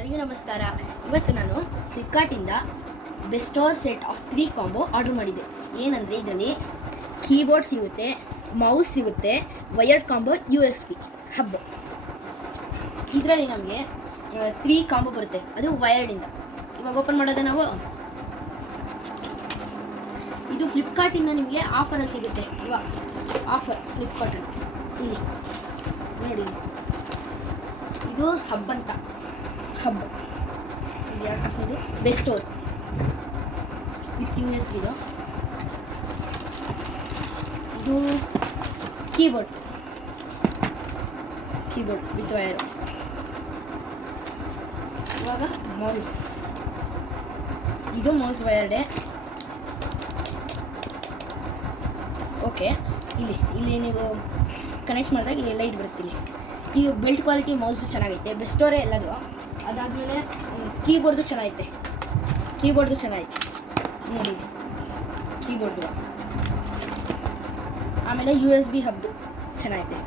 ಎಲ್ಲರಿಗೂ ನಮಸ್ಕಾರ. ಇವತ್ತು ನಾನು ಫ್ಲಿಪ್ಕಾರ್ಟಿಂದ ಬೆಸ್ಟೋರ್ ಸೆಟ್ ಆಫ್ 3 ಕಾಂಬೋ ಆರ್ಡರ್ ಮಾಡಿದ್ದೆ. ಏನಂದರೆ ಇದರಲ್ಲಿ ಕೀಬೋರ್ಡ್ ಸಿಗುತ್ತೆ, ಮೌಸ್ ಸಿಗುತ್ತೆ, ವಯರ್ಡ್ ಕಾಂಬೋ USB ಹಬ್. ಇದರಲ್ಲಿ ನಮಗೆ 3 ಕಾಂಬೋ ಬರುತ್ತೆ, ಅದು ವಯರ್ಡಿಂದ. ಇವಾಗ ಓಪನ್ ಮಾಡೋದು ನಾವು. ಇದು ಫ್ಲಿಪ್ಕಾರ್ಟಿಂದ ನಿಮಗೆ ಆಫರಲ್ಲಿ ಸಿಗುತ್ತೆ. ಇವಾಗ ಆಫರ್ ಫ್ಲಿಪ್ಕಾರ್ಟಲ್ಲಿ ಇಲ್ಲಿ ನೋಡಿ, ಇದು ಹಬ್ ಅಂತ. ಹಬ್ ಇದು ಯಾಕೆ ಹಾಕೋದು, ಬೆಸ್ಟೋರ್ ವಿತ್ USB. ಇದು ಕೀಬೋರ್ಡ್ ವಿತ್ ವಯರ್. ಇವಾಗ ಮೌಸ್, ಇದು ಮೌಸ್ ವಯರ್ಡೆ. ಓಕೆ, ಇಲ್ಲಿ ನೀವು ಕನೆಕ್ಟ್ ಮಾಡಿದಾಗ ಇಲ್ಲಿ ಲೈಟ್ ಬರುತ್ತೆ. ಈ ಬಿಲ್ಡ್ ಕ್ವಾಲಿಟಿ ಮೌಸು ಚೆನ್ನಾಗೈತೆ, ಬೆಸ್ಟೋರೇ ಎಲ್ಲದು. ಅದಾದಮೇಲೆ ಕೀಬೋರ್ಡು ಚೆನ್ನಾಗೈತೆ ನೋಡಿ, ಕೀಬೋರ್ಡು. ಆಮೇಲೆ USB ಹಬ್ದು ಚೆನ್ನಾಗೈತೆ.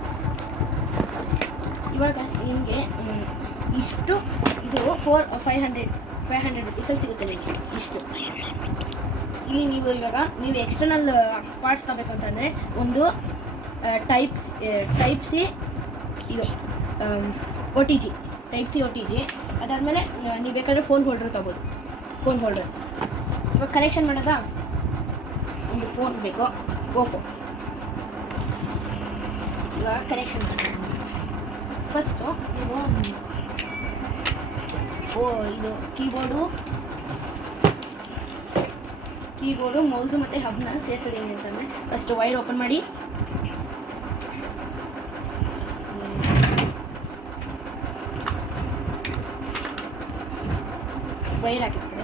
ಇವಾಗ ನಿಮಗೆ ಇಷ್ಟು, ಇದು 500 ರುಪೀಸಲ್ಲಿ ಸಿಗುತ್ತೆ ನಿಮಗೆ ಇಷ್ಟು. ಇಲ್ಲಿ ನೀವು ಎಕ್ಸ್ಟರ್ನಲ್ ಪಾರ್ಟ್ಸ್ ತಗೋಬೇಕು ಅಂತಂದರೆ ಒಂದು ಟೈಪ್ ಸಿ ಇದು OTG ಅದಾದಮೇಲೆ ನೀವು ಬೇಕಾದರೆ ಫೋನ್ ಹೋಲ್ಡರ್ ತಗೋಬೋದು. ಫೋನ್ ಹೋಲ್ಡರ್ ಇವಾಗ ಕನೆಕ್ಷನ್ ಮಾಡೋದಾ, ಒಂದು ಫೋನ್ ಬೇಕು, ಓಪೋ. ಇವಾಗ ಕನೆಕ್ಷನ್ ಫಸ್ಟು ನೀವು ಇದು ಕೀಬೋರ್ಡು ಮೌಸು ಮತ್ತು ಹಬ್ನ ಸೇರಿಸೋದು ಹೆಂಗೆ ಅಂತಂದರೆ, ಫಸ್ಟು ವೈರ್ ಓಪನ್ ಮಾಡಿ. ವೈರ್ ಹಾಕಿರ್ತಾರೆ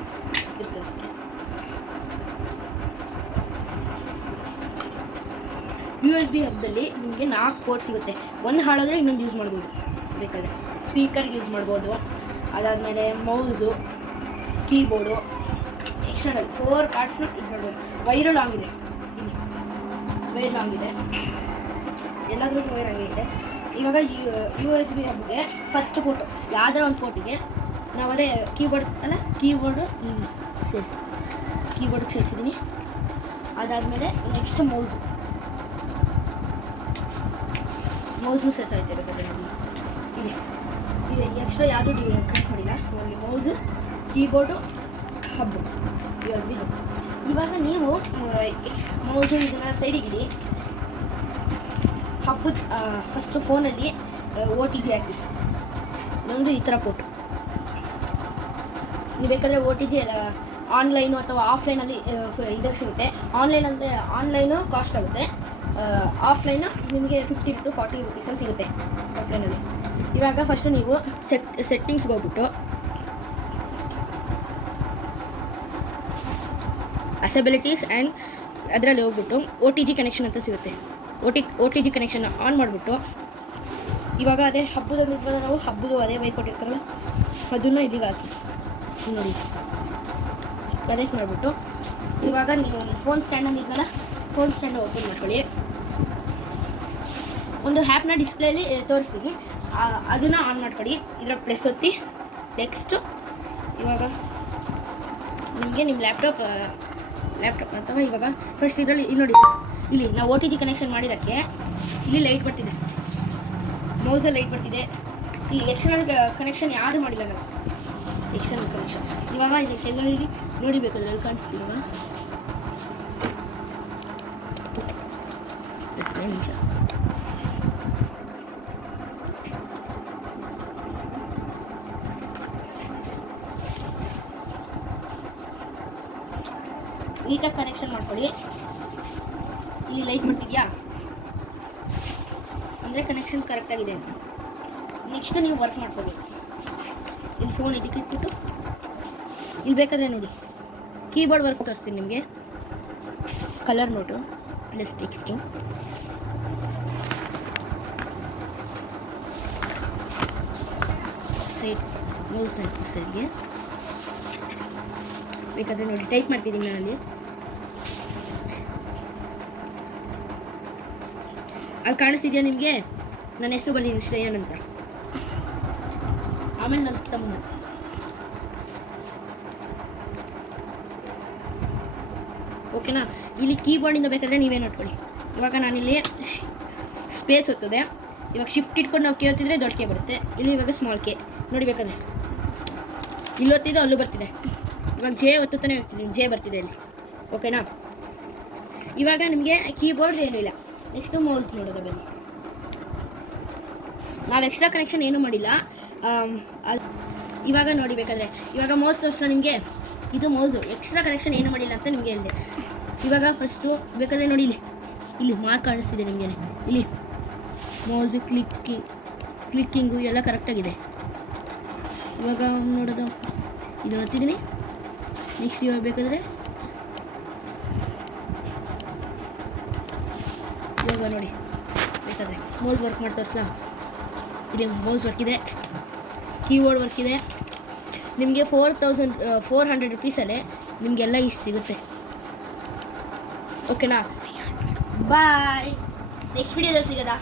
USB ಹಬ್ದಲ್ಲಿ ನಿಮಗೆ 4 ಪೋರ್ಟ್ ಸಿಗುತ್ತೆ. ಒಂದು ಹಾಳಾದರೆ ಇನ್ನೊಂದು ಯೂಸ್ ಮಾಡ್ಬೋದು, ಬೇಕಾದರೆ ಸ್ಪೀಕರ್ಗೆ ಯೂಸ್ ಮಾಡ್ಬೋದು. ಅದಾದಮೇಲೆ ಮೌಸು, ಕೀಬೋರ್ಡು, ಎಕ್ಸ್ಟರ್ನಲ್ 4 ಪಾರ್ಟ್ಸ್ನ ಇದು ಮಾಡ್ಬೋದು. ವೈರು ಲಾಂಗ್ ಇದೆ, ವೈರ್ ಲಾಂಗ್ ಇದೆ, ಎಲ್ಲಾದ್ರೂ ವೈರ್ ಹಂಗೆ. ಇವಾಗ USB ಹಬ್ಗೆ ಫಸ್ಟ್ ಪೋರ್ಟು, ಯಾವ್ದಾರ ಒಂದು ಪೋರ್ಟಿಗೆ ನಾವು ಅದೇ ಕೀಬೋರ್ಡ್ಗೆ ಸೇರಿಸಿದ್ದೀನಿ. ಅದಾದಮೇಲೆ ನೆಕ್ಸ್ಟ್ ಮೌಸ್ನು ಸೇರಿಸಾಯ್ತು. ಬೇಕಾದ್ರೆ ಇದೆ ಎಕ್ಸ್ಟ್ರಾ ಯಾವುದು ಕಟ್ ಮಾಡಿಲ್ಲ, only mouse, keyboard, hub, USB hub. ಇವಾಗ ನೀವು ಮೌಸು ಇದನ್ನು ಸೈಡಿಗಿಡಿ. ಹಬ್ಬದ ಫಸ್ಟು ಫೋನಲ್ಲಿ OTG ಹಾಕಿ, ಇನ್ನೊಂದು ಈ ಥರ ಪೋರ್ಟು. ನೀವು ಬೇಕಾದರೆ OTG ಆನ್ಲೈನು ಅಥವಾ ಆಫ್ಲೈನಲ್ಲಿ ಇದಕ್ಕೆ ಸಿಗುತ್ತೆ. ಆನ್ಲೈನು ಕಾಸ್ಟ್ ಆಗುತ್ತೆ, ಆಫ್ಲೈನು ನಿಮಗೆ 50 to 40 ರುಪೀಸಲ್ಲಿ ಸಿಗುತ್ತೆ ಆಫ್ಲೈನಲ್ಲಿ. ಇವಾಗ ಫಸ್ಟು ನೀವು ಸೆಟ್ಟಿಂಗ್ಸ್ಗೆ ಹೋಗ್ಬಿಟ್ಟು ಅಸೆಬಿಲಿಟೀಸ್ ಆ್ಯಂಡ್ ಅದರಲ್ಲಿ ಹೋಗ್ಬಿಟ್ಟು OTG ಕನೆಕ್ಷನ್ ಅಂತ ಸಿಗುತ್ತೆ. OTG ಕನೆಕ್ಷನ್ ಆನ್ ಮಾಡಿಬಿಟ್ಟು, ಇವಾಗ ಅದೇ ನಾವು ಹಬ್ಬದ ಅದೇ ವೈ ಕೊಟ್ಟಿರ್ತಾರಲ್ಲ ಅದನ್ನು ಇಲ್ಲಿಗೆ ಹಾಕಿ ನೋಡಿ, ಕನೆಕ್ಟ್ ಮಾಡಿಬಿಟ್ಟು ಇವಾಗ ನೀವು ಫೋನ್ ಸ್ಟ್ಯಾಂಡಲ್ಲಿ ಇದ್ದಲ್ಲ, ಫೋನ್ ಸ್ಟ್ಯಾಂಡ್ ಓಪನ್ ಮಾಡ್ಕೊಳ್ಳಿ. ಒಂದು ಆ್ಯಪ್ನ ಡಿಸ್ಪ್ಲೇಲಿ ತೋರಿಸ್ತೀನಿ, ಅದನ್ನು ಆನ್ ಮಾಡ್ಕೊಳ್ಳಿ. ಇದರ ಪ್ಲಸ್ ಒತ್ತಿ. ನೆಕ್ಸ್ಟು ಇವಾಗ ನಿಮಗೆ ನಿಮ್ಮ ಲ್ಯಾಪ್ಟಾಪ್ ಅಥವಾ ಇವಾಗ ಫಸ್ಟ್ ಇದರಲ್ಲಿ ಇಲ್ಲಿ ನೋಡಿ ಸರ್, ಇಲ್ಲಿ ನಾವು OTG ಕನೆಕ್ಷನ್ ಮಾಡಿರೋಕ್ಕೆ ಇಲ್ಲಿ ಲೈಟ್ ಬರ್ತಿದೆ, ಮೌಸಲ್ಲಿ ಲೈಟ್ ಬರ್ತಿದೆ. ಇಲ್ಲಿ ಎಕ್ಸ್ಟರ್ನಲ್ ಕನೆಕ್ಷನ್ ಯಾವುದು ಮಾಡಿಲ್ಲ ನಾವು, ಎಕ್ಸ್ಟರ್ನಲ್ ಕನೆಕ್ಷನ್. ಇವಾಗ ಇದಕ್ಕೆಲ್ಲ ನೋಡಿ ಬೇಕಾದ್ರೆ ಅಲ್ಲಿ ಕಾಣಿಸ್ತೀವಿ. ನಿಮಿಷ ನೀಟಾಗಿ ಕನೆಕ್ಷನ್ ಮಾಡ್ಕೊಳ್ಳಿ. ಇಲ್ಲಿ ಲೈಟ್ ಬರ್ತಿದೆಯಾ ಅಂದರೆ ಕನೆಕ್ಷನ್ ಕರೆಕ್ಟಾಗಿದೆ. ನೆಕ್ಸ್ಟ್ ನೀವು ವರ್ಕ್ ಮಾಡ್ಕೋಬೇಕು. ಇಲ್ಲಿ ಫೋನ್ ಇದಕ್ಕೆ ಇಟ್ಬಿಟ್ಟು ಇಲ್ಲಿ ಬೇಕಾದರೆ ನೋಡಿ ಕೀಬೋರ್ಡ್ ವರ್ಕ್ ತೋರಿಸ್ತೀನಿ ನಿಮಗೆ. Colour note plus text, side mouse ಸೈಡ್ಗೆ ಬೇಕಾದರೆ ನೋಡಿ ಟೈಪ್ ಮಾಡ್ತಿದ್ದೀನಿ ನಾನಲ್ಲಿ. ಅಲ್ಲಿ ಕಾಣಿಸ್ತಿದೆಯಾ ನಿಮಗೆ? ನನ್ನ ಹೆಸರು ಬರಲಿ ಶ್ರೇಯನ್ ಅಂತ. ಆಮೇಲೆ ನನ್ನ ತಮ್ಮ ಓಕೆನಾ. ಇಲ್ಲಿ ಕೀಬೋರ್ಡಿಂದ ಬೇಕಾದರೆ ನೀವೇ ನೋಡ್ಕೊಳ್ಳಿ. ಇವಾಗ ನಾನಿಲ್ಲಿ ಸ್ಪೇಸ್ ಒತ್ತದೆ. ಇವಾಗ ಶಿಫ್ಟ್ ಇಟ್ಕೊಂಡು ನಾವು ಕೆ ಒತ್ತಿದ್ರೆ ದೊಡ್ಡ ಕೆ ಬರುತ್ತೆ. ಇಲ್ಲಿ ಇವಾಗ ಸ್ಮಾಲ್ ಕೆ ನೋಡಿ ಬೇಕಾದರೆ ಇಲ್ಲಿ ಒತ್ತಿದ್ದು ಅಲ್ಲೂ ಬರ್ತಿದೆ. ಇವಾಗ ಜೆ ಒತ್ತುತ್ತಾನೆ ಹೋಗ್ತಿದ್ದೀನಿ, ಜೆ ಬರ್ತಿದೆ ಇಲ್ಲಿ. ಓಕೆನಾ. ಇವಾಗ ನಿಮಗೆ ಕೀಬೋರ್ಡ್ ಏನೂ ಇಲ್ಲ. ನೆಕ್ಸ್ಟು ಮೌಸ್ ನೋಡೋದು ಬನ್ನಿ. ನಾವು ಎಕ್ಸ್ಟ್ರಾ ಕನೆಕ್ಷನ್ ಏನೂ ಮಾಡಿಲ್ಲ. ಇವಾಗ ನೋಡಿ ಬೇಕಾದರೆ ಇವಾಗ ಮೌಸ್ ತೋರಿಸೋಣ ನಿಮಗೆ. ಇದು ಮೌಸು ಎಕ್ಸ್ಟ್ರಾ ಕನೆಕ್ಷನ್ ಏನೂ ಮಾಡಿಲ್ಲ ಅಂತ ನಿಮಗೆ ಹೇಳಿದೆ. ಇವಾಗ ಫಸ್ಟು ಬೇಕಾದರೆ ನೋಡಿ ಇಲ್ಲಿ ಮಾರ್ಕ್ ಕಾಣಿಸ್ತಿದೆ ನಿಮಗೆ. ಇಲ್ಲಿ ಮೌಸು ಕ್ಲಿಕ್ಕಿಂಗು ಎಲ್ಲ ಕರೆಕ್ಟಾಗಿದೆ. ಇವಾಗ ನೋಡೋದು ಇದು ನೋಡ್ತಿದ್ದೀನಿ. ನೆಕ್ಸ್ಟ್ ಇವಾಗ ಬೇಕಾದರೆ ಇವಾಗ ನೋಡಿ ಬೇಕಾದರೆ ಮೌಸ್ ವರ್ಕ್ ಮಾಡಿ ತೋರಿಸಲಾ. ಇದೆ ಮೌಸ್ ವರ್ಕ್ ಇದೆ, ಕೀಬೋರ್ಡ್ ವರ್ಕ್ ಇದೆ. ನಿಮಗೆ 400 ರುಪೀಸಲ್ಲೇ ನಿಮಗೆಲ್ಲ ಇಷ್ಟು ಸಿಗುತ್ತೆ. ಓಕೆನಾ. ಬಾಯ್. ನೆಕ್ಸ್ಟ್ ವಿಡಿಯೋದಲ್ಲಿ ಸಿಗೋದಾ.